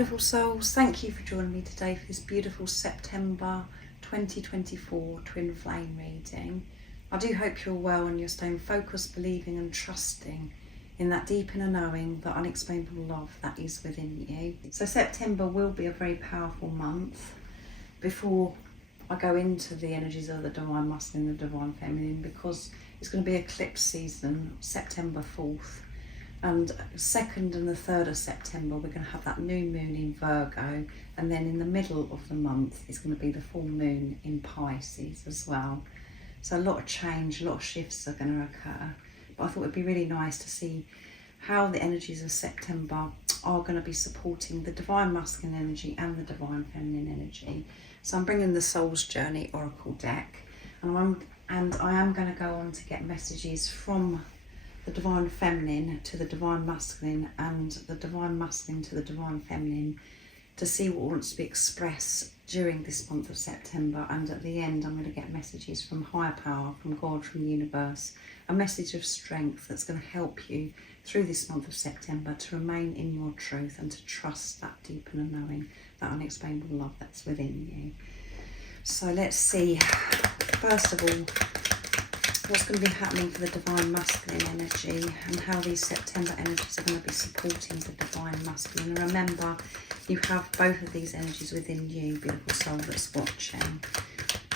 beautiful souls, thank you for joining me today for this beautiful September 2024 twin flame reading. I do hope you're well and you're staying focused, believing and trusting in that deep inner knowing, the unexplainable love that is within you. So September will be a very powerful month. Before I go into the energies of the Divine Masculine and the Divine Feminine, because it's going to be eclipse season, September 4th. And 2nd and the 3rd of September, we're going to have that new moon in Virgo. And then in the middle of the month, it's going to be the full moon in Pisces as well. So a lot of change, a lot of shifts are going to occur. But I thought it'd be really nice to see how the energies of September are going to be supporting the Divine Masculine energy and the Divine Feminine energy. So I'm bringing the Soul's Journey Oracle deck. And I am going to go on to get messages from the Divine Feminine to the Divine Masculine and the Divine Masculine to the Divine Feminine to see what wants to be expressed during this month of September. And at the end, I'm going to get messages from higher power, from God, from the universe, a message of strength that's going to help you through this month of September to remain in your truth and to trust that deep inner knowing, that unexplainable love that's within you. So let's see, first of all, what's going to be happening for the Divine Masculine energy and how these September energies are going to be supporting the Divine Masculine. And remember, you have both of these energies within you, beautiful soul that's watching.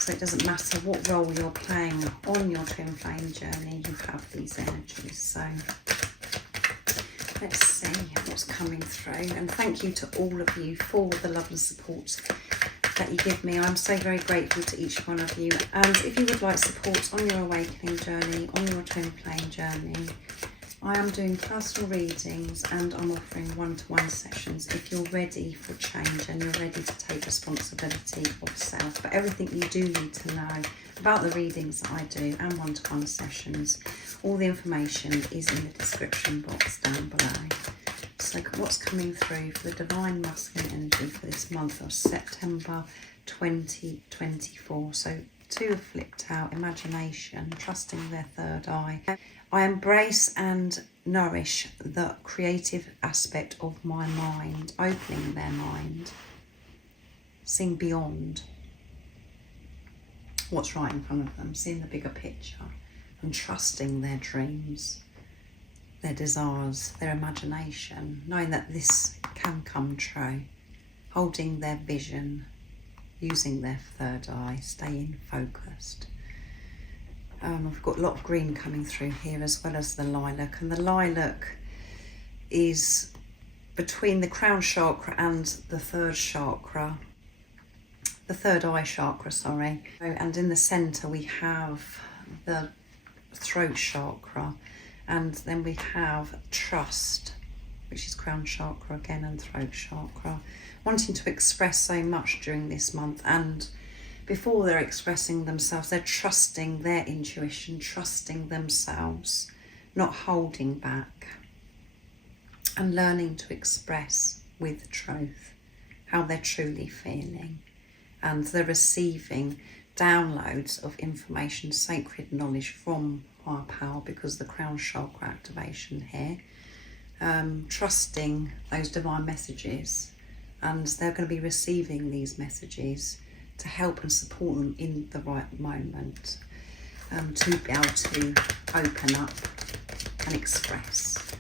So it doesn't matter what role you're playing on your twin flame journey, you have these energies. So let's see what's coming through. And thank you to all of you for the love and support that you give me. I'm so very grateful to each one of you. And if you would like support on your awakening journey, on your twin flame journey, I am doing personal readings and I'm offering one-to-one sessions if you're ready for change and you're ready to take responsibility of self. But everything you do need to know about the readings that I do and one-to-one sessions, all the information is in the description box down below. So what's coming through for the Divine Masculine energy for this month of September 2024? So 2 have flipped out, imagination, trusting their third eye. I embrace and nourish the creative aspect of my mind, opening their mind, seeing beyond what's right in front of them, seeing the bigger picture and trusting their dreams, their desires, their imagination, knowing that this can come true, holding their vision, using their third eye, staying focused. I've got a lot of green coming through here as well as the lilac, and the lilac is between the crown chakra and the third chakra, the third eye chakra, sorry. And in the center we have the throat chakra, and then we have trust, which is crown chakra again and throat chakra, wanting to express so much during this month. And before they're expressing themselves, they're trusting their intuition, trusting themselves, not holding back, and learning to express with truth how they're truly feeling. And they're receiving downloads of information, sacred knowledge from higher power, because the crown chakra activation here, trusting those divine messages, and they're going to be receiving these messages to help and support them in the right moment, to be able to open up and express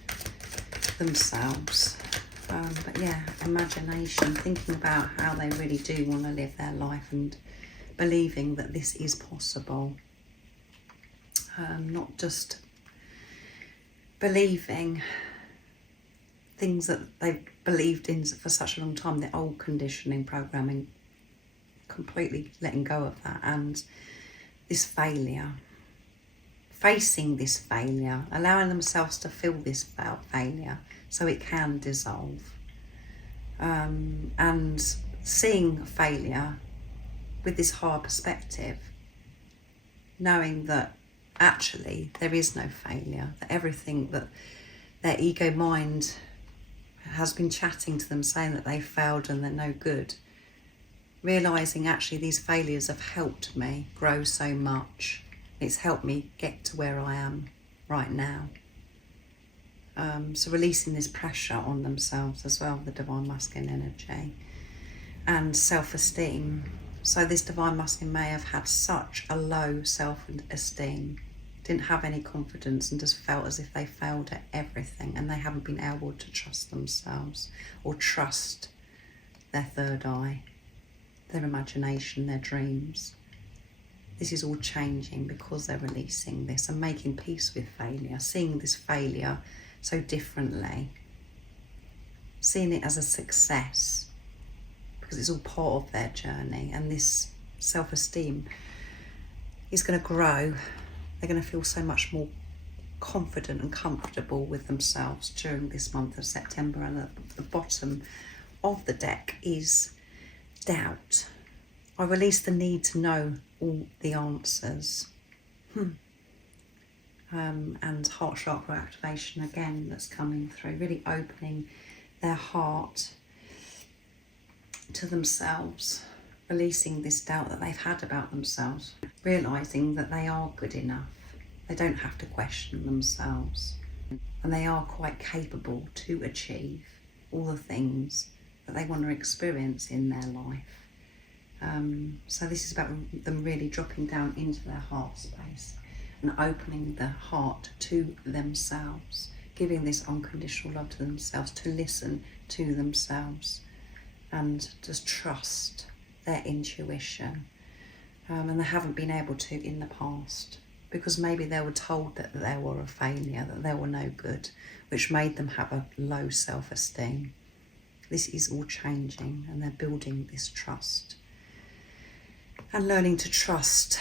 themselves. But yeah, imagination, thinking about how they really do want to live their life and believing that this is possible. Not just believing things that they've believed in for such a long time, their old conditioning, programming, completely letting go of that, and this failure, facing this failure, allowing themselves to feel this failure so it can dissolve, and seeing failure with this higher perspective, knowing that actually there is no failure, that everything that their ego mind has been chatting to them, saying that they failed and they're no good, realising actually these failures have helped me grow so much. It's helped me get to where I am right now. So releasing this pressure on themselves as well, the divine masculine energy, and self-esteem. So this divine masculine may have had such a low self-esteem, didn't have any confidence, and just felt as if they failed at everything, and they haven't been able to trust themselves or trust their third eye, their imagination, their dreams. This is all changing because they're releasing this and making peace with failure, seeing this failure so differently, seeing it as a success because it's all part of their journey, and this self-esteem is going to grow. They're going to feel so much more confident and comfortable with themselves during this month of September. And at the bottom of the deck is doubt. I release the need to know all the answers. And heart chakra activation again that's coming through, really opening their heart to themselves, releasing this doubt that they've had about themselves, realising that they are good enough. They don't have to question themselves, and they are quite capable to achieve all the things that they want to experience in their life. So this is about them really dropping down into their heart space and opening the heart to themselves, giving this unconditional love to themselves, to listen to themselves and just trust their intuition. And they haven't been able to in the past because maybe they were told that they were a failure, that they were no good, which made them have a low self-esteem. This is all changing, and they're building this trust and learning to trust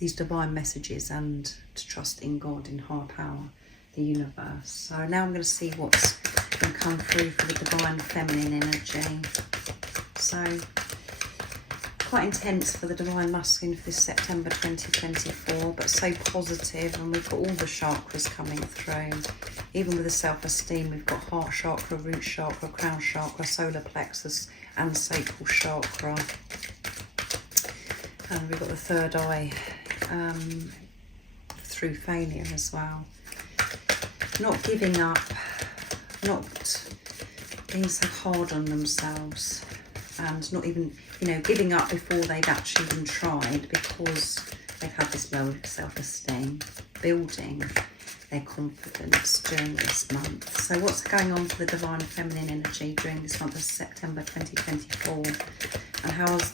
these divine messages and to trust in God, in higher power, the universe. So now I'm going to see what's going to come through for the divine feminine energy. So quite intense for the divine masculine for this September 2024, but so positive, and we've got all the chakras coming through. Even with the self-esteem, we've got heart chakra, root chakra, crown chakra, solar plexus and sacral chakra. And we've got the third eye through failure as well. Not giving up, not being so hard on themselves, and not even, giving up before they've actually even tried because they've had this low self-esteem, building their confidence during this month. So what's going on for the divine feminine energy during this month of September 2024? And how's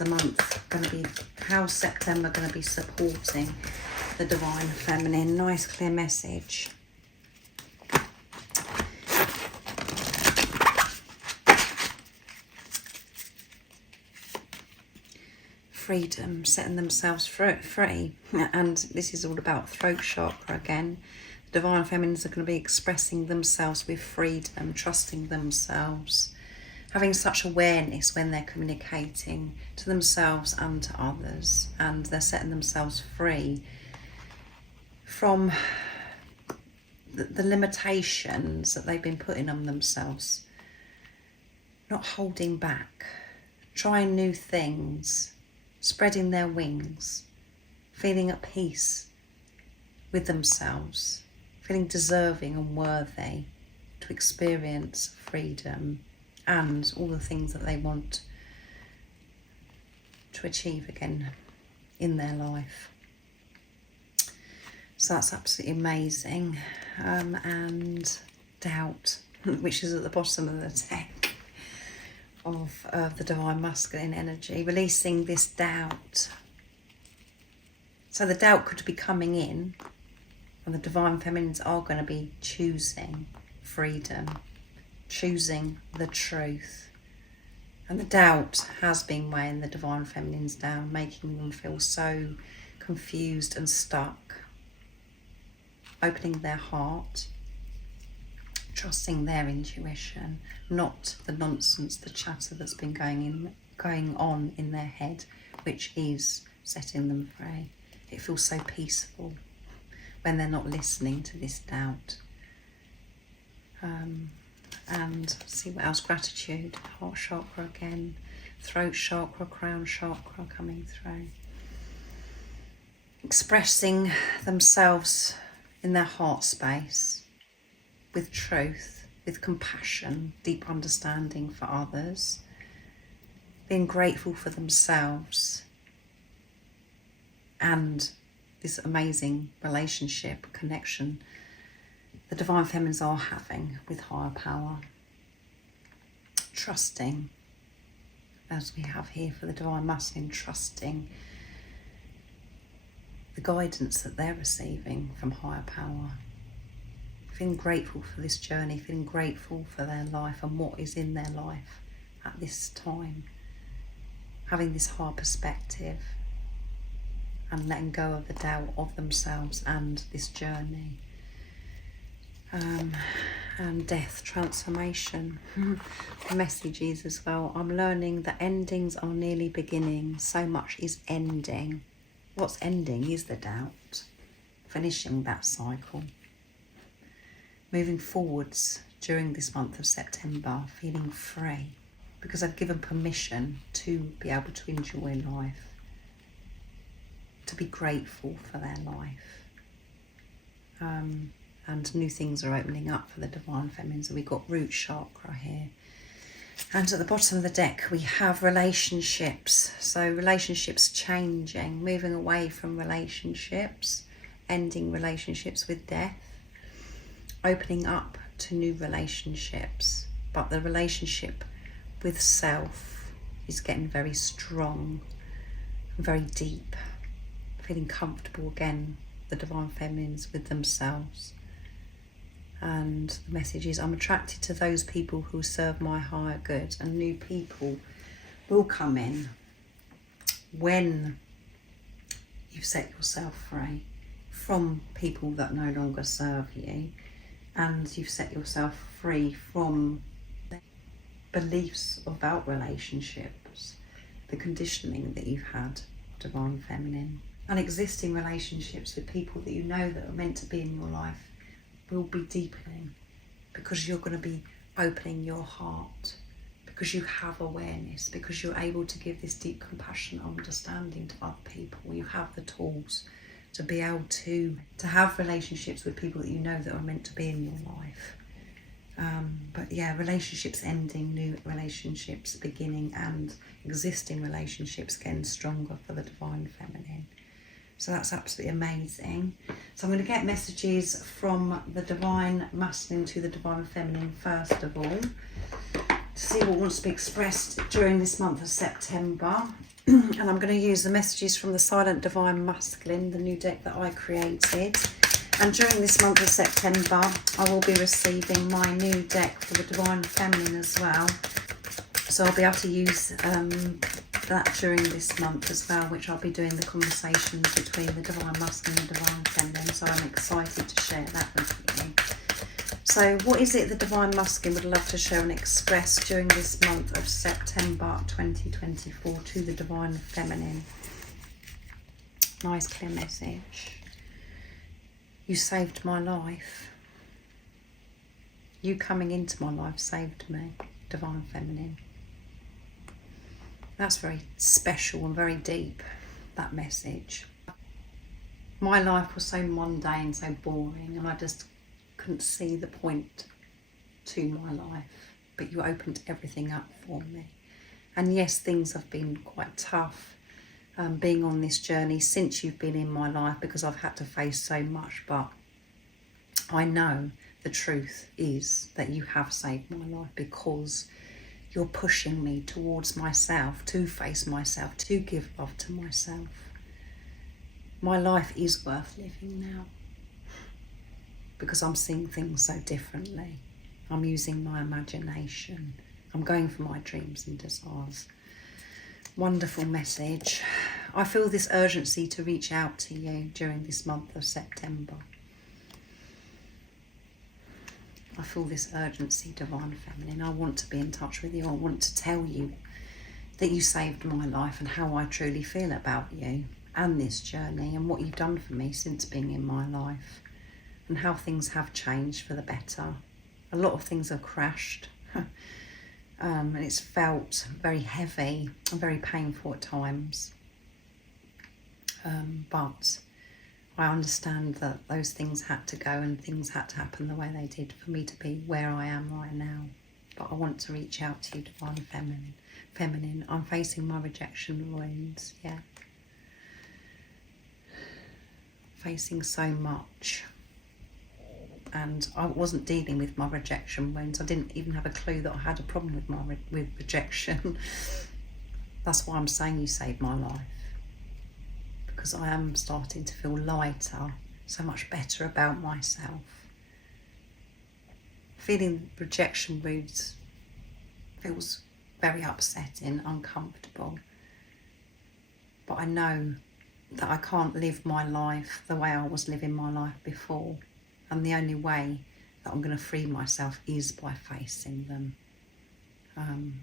September going to be supporting the divine feminine? Nice clear message. Freedom, setting themselves free. And this is all about throat chakra again. The divine feminines are going to be expressing themselves with freedom, trusting themselves, having such awareness when they're communicating to themselves and to others, and they're setting themselves free from the limitations that they've been putting on themselves, not holding back, trying new things, spreading their wings, feeling at peace with themselves, feeling deserving and worthy to experience freedom and all the things that they want to achieve again in their life. So that's absolutely amazing. And doubt, which is at the bottom of the deck of the divine masculine energy, releasing this doubt. So the doubt could be coming in, and the divine feminines are going to be choosing freedom, choosing the truth. And the doubt has been weighing the divine feminines down, making them feel so confused and stuck. Opening their heart, trusting their intuition, not the nonsense, the chatter that's been going on in their head, which is setting them free. It feels so peaceful when they're not listening to this doubt. And see what else. Gratitude, heart chakra again, throat chakra, crown chakra coming through. Expressing themselves in their heart space, with truth, with compassion, deep understanding for others, being grateful for themselves, and this amazing relationship, connection the Divine Feminines are having with higher power. Trusting, as we have here for the Divine Masculine, trusting the guidance that they're receiving from higher power. Feeling grateful for this journey, feeling grateful for their life and what is in their life at this time. Having this higher perspective and letting go of the doubt of themselves and this journey. And death, transformation. The message is as well, I'm learning that endings are nearly beginning. So much is ending. What's ending is the doubt. Finishing that cycle. Moving forwards during this month of September, feeling free. Because I've given permission to be able to enjoy life. To be grateful for their life. And new things are opening up for the Divine Feminine. So we've got root chakra here. And at the bottom of the deck, we have relationships. So relationships changing, moving away from relationships, ending relationships with death, opening up to new relationships. But the relationship with self is getting very strong, very deep, feeling comfortable again, the Divine Feminines with themselves. And the message is, I'm attracted to those people who serve my higher good, and new people will come in when you've set yourself free from people that no longer serve you, and you've set yourself free from beliefs about relationships, the conditioning that you've had, Divine Feminine, and existing relationships with people that you know that are meant to be in your life will be deepening, because you're going to be opening your heart, because you have awareness, because you're able to give this deep compassion, understanding to other people. You have the tools to be able to have relationships with people that you know that are meant to be in your life. But yeah, relationships ending, new relationships beginning, and existing relationships getting stronger for the Divine Feminine. So that's absolutely amazing. So I'm going to get messages from the Divine Masculine to the Divine Feminine first of all, to see what wants to be expressed during this month of September. And I'm going to use the messages from the Silent Divine Masculine, the new deck that I created. And during this month of September, I will be receiving my new deck for the Divine Feminine as well. So I'll be able to use that during this month as well, which I'll be doing the conversations between the Divine Masculine and the Divine Feminine. So I'm excited to share that with you. So what is it the Divine Masculine would love to share and express during this month of September 2024 to the Divine Feminine? Nice clear message. You saved my life. You coming into my life saved me, Divine Feminine. That's very special and very deep, that message. My life was so mundane, so boring, and I just couldn't see the point to my life. But you opened everything up for me. And yes, things have been quite tough being on this journey since you've been in my life, because I've had to face so much. But I know the truth is that you have saved my life, because you're pushing me towards myself, to face myself, to give love to myself. My life is worth living now, because I'm seeing things so differently. I'm using my imagination. I'm going for my dreams and desires. Wonderful message. I feel this urgency to reach out to you during this month of September. I feel this urgency, Divine Feminine. I want to be in touch with you. I want to tell you that you saved my life and how I truly feel about you and this journey and what you've done for me since being in my life, and how things have changed for the better. A lot of things have crashed and it's felt very heavy and very painful at times. But I understand that those things had to go and things had to happen the way they did for me to be where I am right now. But I want to reach out to you, Divine Feminine. I'm facing my rejection wounds, yeah. Facing so much. And I wasn't dealing with my rejection wounds. I didn't even have a clue that I had a problem with rejection. That's why I'm saying you saved my life. Because I am starting to feel lighter, so much better about myself. Feeling rejection wounds feels very upsetting, uncomfortable. But I know that I can't live my life the way I was living my life before. And the only way that I'm going to free myself is by facing them.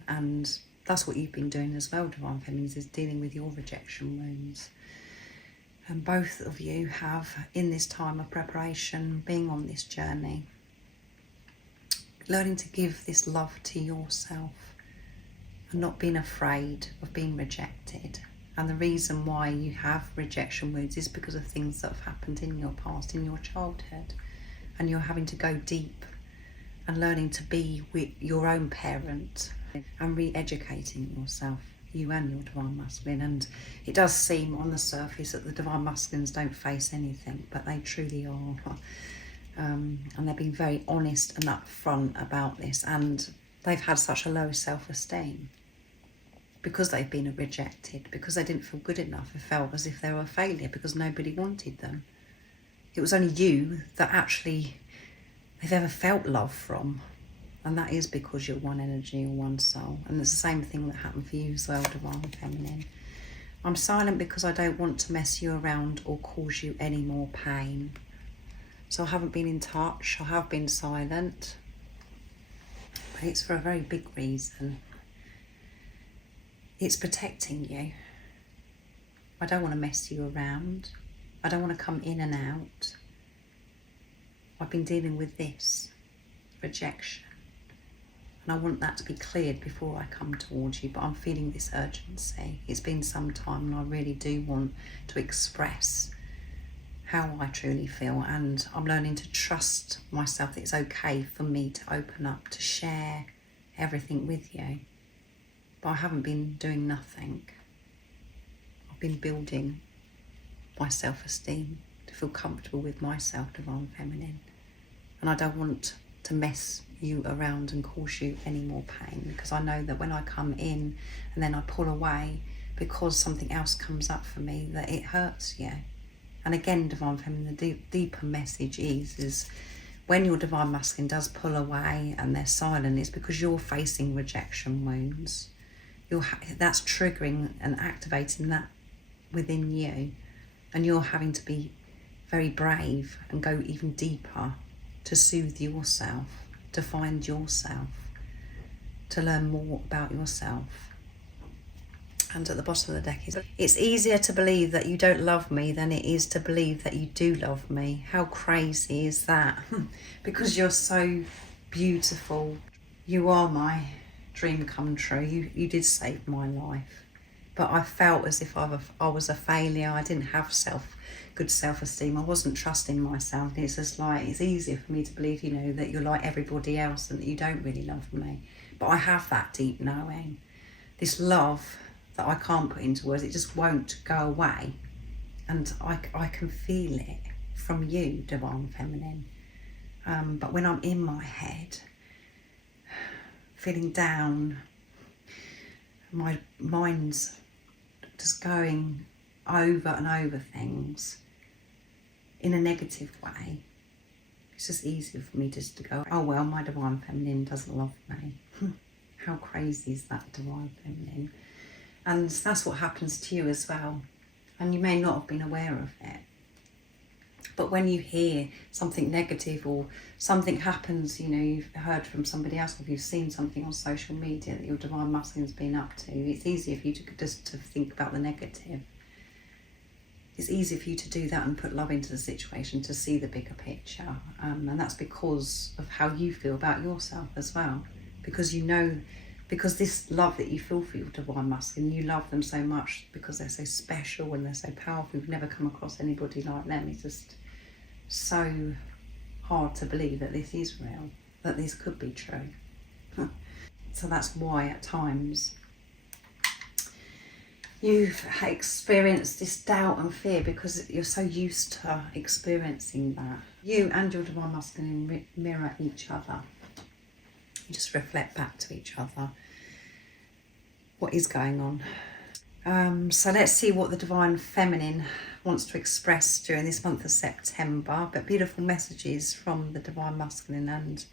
And that's what you've been doing as well, Divine Feminines, is dealing with your rejection wounds. And both of you have, in this time of preparation, being on this journey, learning to give this love to yourself and not being afraid of being rejected. And the reason why you have rejection wounds is because of things that have happened in your past, in your childhood. And you're having to go deep and learning to be with your own parent and re-educating yourself, you and your Divine Masculine. And it does seem on the surface that the Divine Masculines don't face anything, but they truly are. And they've been very honest and upfront about this, and they've had such a low self-esteem because they've been rejected, because they didn't feel good enough. It felt as if they were a failure because nobody wanted them. It was only you that actually they've ever felt love from. And that is because you're one energy or one soul. And it's the same thing that happened for you as well, Divine Feminine. I'm silent because I don't want to mess you around or cause you any more pain. So I haven't been in touch. I have been silent. But it's for a very big reason. It's protecting you. I don't want to mess you around. I don't want to come in and out. I've been dealing with this rejection. And I want that to be cleared before I come towards you, but I'm feeling this urgency. It's been some time and I really do want to express how I truly feel, and I'm learning to trust myself that it's okay for me to open up, to share everything with you. But I haven't been doing nothing. I've been building my self-esteem to feel comfortable with myself, Divine Feminine. And I don't want to mess you around and cause you any more pain, because I know that when I come in and then I pull away because something else comes up for me, that it hurts you. And again, Divine Feminine, the deeper message is when your Divine Masculine does pull away and they're silent, it's because you're facing rejection wounds. That's triggering and activating that within you, and you're having to be very brave and go even deeper to soothe yourself, to find yourself, to learn more about yourself. And at the bottom of the deck is, it's easier to believe that you don't love me than it is to believe that you do love me. How crazy is that? Because you're so beautiful. You are my dream come true. You did save my life. But I felt as if I was a failure. I didn't have good self-esteem. I wasn't trusting myself. It's just like, it's easier for me to believe, that you're like everybody else and that you don't really love me. But I have that deep knowing. This love that I can't put into words, it just won't go away. And I can feel it from you, Divine Feminine. But when I'm in my head, feeling down, my mind's just going over and over things in a negative way. It's just easier for me just to go, oh well, my Divine Feminine doesn't love me. How crazy is that, Divine Feminine? And that's what happens to you as well. And you may not have been aware of it. But when you hear something negative or something happens, you've heard from somebody else, or you've seen something on social media that your Divine Masculine's been up to, it's easier for you to think about the negative. It's easier for you to do that and put love into the situation, to see the bigger picture. And that's because of how you feel about yourself as well. Because because this love that you feel for your divine masculine, you love them so much because they're so special and they're so powerful. You've never come across anybody like them. It's just so hard to believe that this is real, that this could be true. So that's why at times you've experienced this doubt and fear, because you're so used to experiencing that. You and your divine masculine mirror each other. You just reflect back to each other what is going on. So let's see what the divine feminine wants to express during this month of September. But beautiful messages from the divine masculine, and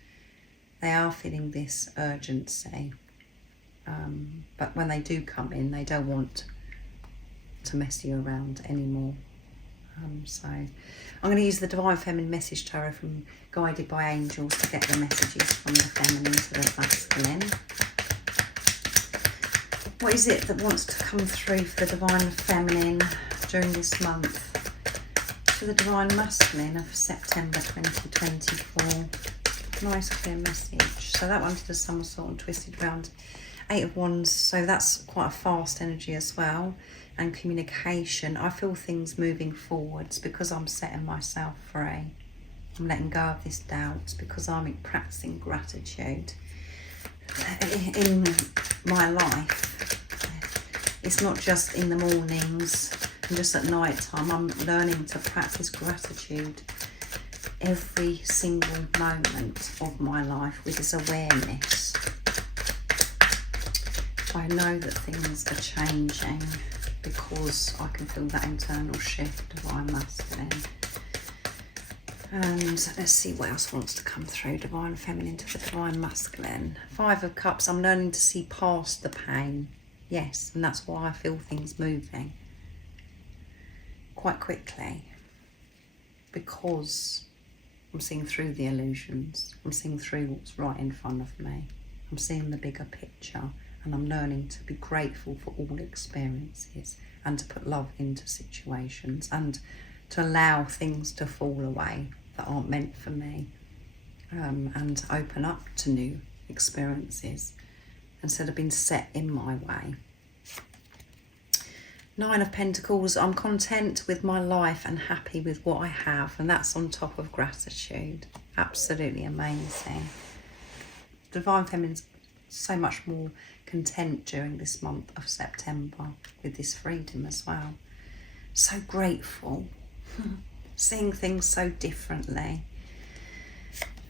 they are feeling this urgency. But when they do come in, they don't want to mess you around anymore. So I'm going to use the Divine Feminine Message Tarot from Guided by Angels to get the messages from the feminine to the masculine. What is it that wants to come through for the Divine Feminine during this month? For the Divine Masculine of September 2024. Nice clear message. So that one did a somersault and twisted round. 8 of Wands, so that's quite a fast energy as well. And communication. I feel things moving forwards because I'm setting myself free. I'm letting go of this doubt because I'm practicing gratitude. In my life, it's not just in the mornings and just at night time. I'm learning to practice gratitude every single moment of my life with this awareness. I know that things are changing because I can feel that internal shift, divine masculine. And let's see what else wants to come through. Divine feminine to the divine masculine. 5 of Cups. I'm learning to see past the pain. Yes, and that's why I feel things moving quite quickly, because I'm seeing through the illusions. I'm seeing through what's right in front of me. I'm seeing the bigger picture. And I'm learning to be grateful for all experiences and to put love into situations and to allow things to fall away that aren't meant for me, and open up to new experiences instead of being set in my way. 9 of Pentacles. I'm content with my life and happy with what I have, and that's on top of gratitude. Absolutely amazing. Divine Feminine's so much more content during this month of September with this freedom as well. So grateful, seeing things so differently.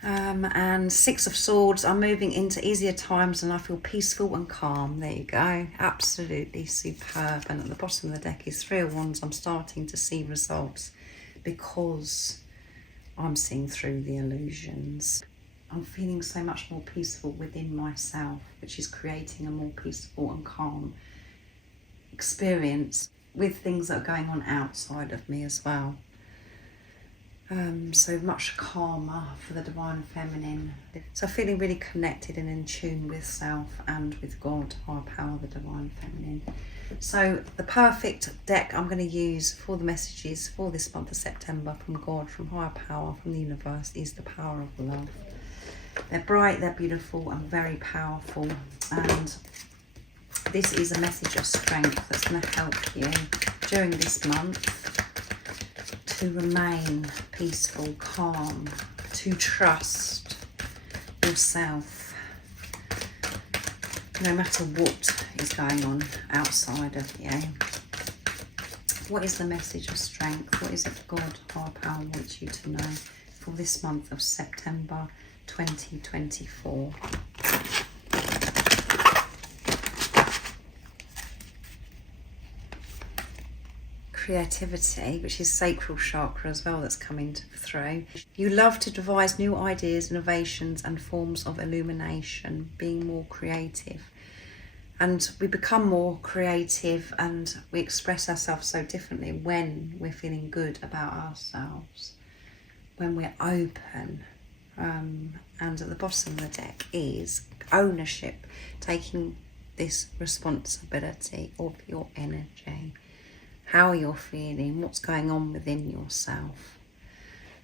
And 6 of Swords. I'm moving into easier times and I feel peaceful and calm. There you go, absolutely superb. And at the bottom of the deck is 3 of Wands. I'm starting to see results because I'm seeing through the illusions. I'm feeling so much more peaceful within myself, which is creating a more peaceful and calm experience with things that are going on outside of me as well. So much calmer for the divine feminine. So feeling really connected and in tune with self and with God, higher power, the divine feminine. So the perfect deck I'm going to use for the messages for this month of September from God, from higher power, from the universe, is the power of love. They're bright, they're beautiful and very powerful, and this is a message of strength that's going to help you during this month to remain peaceful, calm, to trust yourself no matter what is going on outside of you. What is the message of strength? What is it God, higher power, wants you to know for this month of September 2024. Creativity, which is sacral chakra as well, that's coming through. You love to devise new ideas, innovations and forms of illumination, being more creative. And we become more creative and we express ourselves so differently when we're feeling good about ourselves, when we're open. And at the bottom of the deck is ownership, taking this responsibility of your energy, how you're feeling, what's going on within yourself,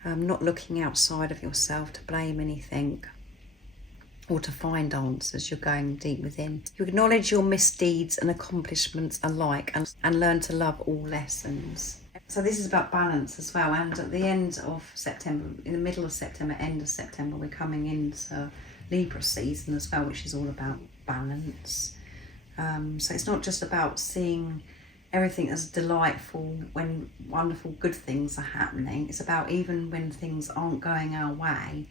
not looking outside of yourself to blame anything, or to find answers. You're going deep within. You acknowledge your misdeeds and accomplishments alike, and learn to love all lessons. So this is about balance as well. And at the end of September, in the middle of September, end of September, we're coming into Libra season as well, which is all about balance. So it's not just about seeing everything as delightful when wonderful good things are happening. It's about even when things aren't going our way,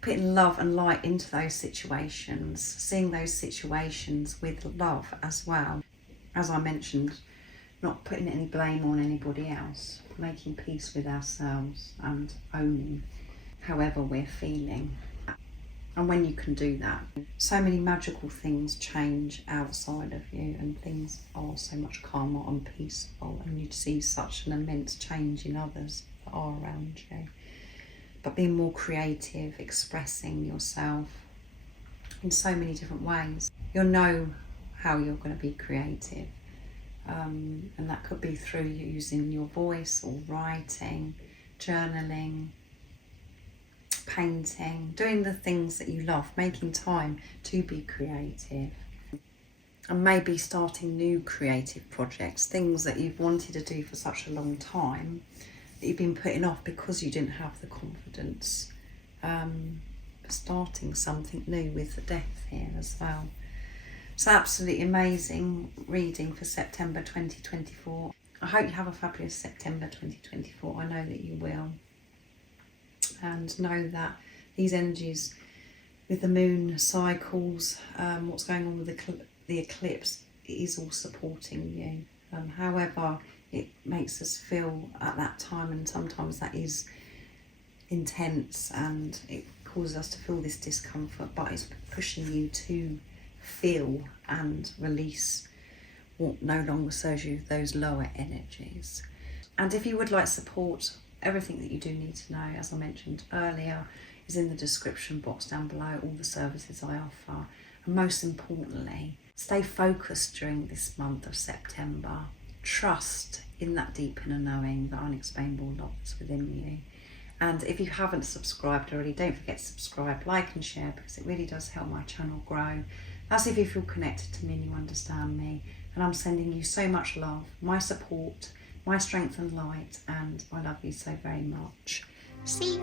putting love and light into those situations, seeing those situations with love as well. As I mentioned, not putting any blame on anybody else, making peace with ourselves and owning however we're feeling. And when you can do that, so many magical things change outside of you, and things are so much calmer and peaceful, and you see such an immense change in others that are around you. But being more creative, expressing yourself in so many different ways, you'll know how you're going to be creative. And that could be through using your voice or writing, journaling, painting, doing the things that you love, making time to be creative, and maybe starting new creative projects, things that you've wanted to do for such a long time that you've been putting off because you didn't have the confidence. Starting something new with the Death here as well. It's absolutely amazing reading for September 2024. I hope you have a fabulous September 2024. I know that you will. And know that these energies with the moon cycles, what's going on with the eclipse, it is all supporting you. However, it makes us feel at that time, and sometimes that is intense and it causes us to feel this discomfort, but it's pushing you to feel and release what no longer serves you, those lower energies. And if you would like support, everything that you do need to know, as I mentioned earlier, is in the description box down below, all the services I offer. And most importantly, stay focused during this month of September. Trust in that deep inner knowing, the unexplainable love that's within you. And if you haven't subscribed already, don't forget to subscribe, like and share, because it really does help my channel grow. That's if you feel connected to me and you understand me. And I'm sending you so much love, my support, my strength and light, and I love you so very much. See you.